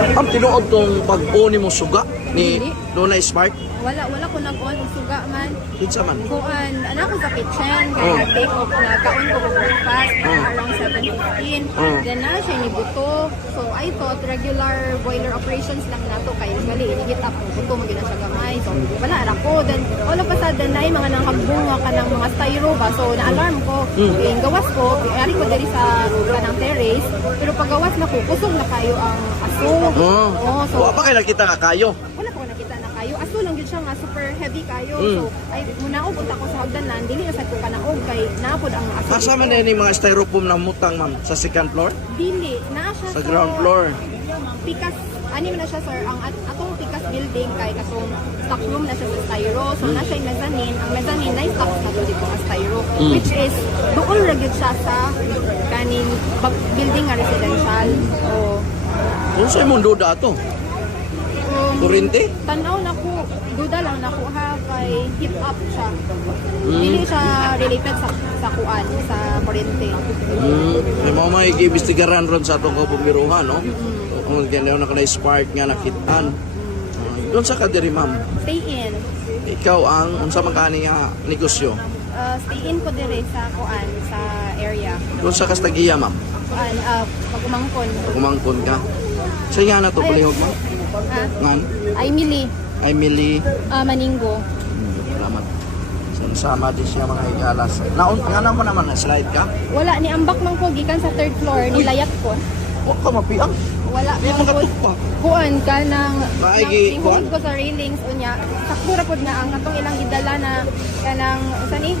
Ang tinuod tong pag-o mo suga ni Dili. Luna Smart. Wala ko nag-on og suga man. Kinsa man? Kuan, anak ko sa kitchen, kaya nag-take off na kaon ko og breakfast around 7:15. Then na siya ni buto. So I thought regular boiler operations lang nato kay usually inigit up ang buto mo gina siya gamay. So wala ra ko. Then all of a sudden na mga nang habunga ka ng mga styro ba. So na-alarm ko. Gawas ko, ari ko diri sa kanang terrace. Pero paggawas na ko, kusog na kayo ang aso. Oh. So Wa pa kay nakita ka kayo. wala ko nakita na kayo. Aso lang yun siya nga, super heavy kayo. So, ay, muna ako punta ko sa hagdanan, dili na sa ko kanaog kay naapod ang aso. Asa man ni mga styrofoam na mutang ma'am sa second floor? Dili, naa siya Sa ground floor. Pikas, ani man na siya sir, ang atong Pikas building kay katong stock room na siya sa styro. So, na siya yung mezzanine. Ang mezzanine na stock na to dito ang styro. Which is, doon ragyod siya sa kaning building nga residential. So, Unsa imong duda ato? Kurente? tanaw na ko, duda lang na ko ha, kay hit up siya. Dili siya related sa kuan, sa kuryente. May mga may giimbestigaran ron sa atong kapumiruhan, no? Kung ganaw na kanay spark nga nakitaan. Doon sa kadiri ma'am, Stay in. ikaw ang unsa man kani nga negosyo? Stay in ko dire sa kuan, sa area. Doon sa Castagia ma'am, Kuan, pagumangkon. kumangkon ka. Sa nga na to palihog ma'am? Ngan? Emily Maninggo. Salamat. Sama din siya mga igalas. Nga mo naman na slide ka? Wala, ni ambak man ko, gikan sa third floor, nilayat ko. Huwag ka mapiang. Wala, Di man ko. makatukpa. Kuan ka nang Maigi, kuan? ko sa railings unya. Sakto ra pud na ang atong ilang gidala na kanang usa ni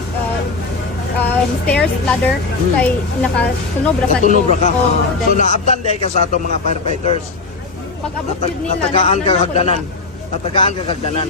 stairs ladder kay nakatunog ra sa Natunog ra ka. Oh, So then, naabtan dahil ka sa atong mga firefighters. pag abot yun nila Tatagaan ka na- kagdanan. Tatagaan ka kagdanan.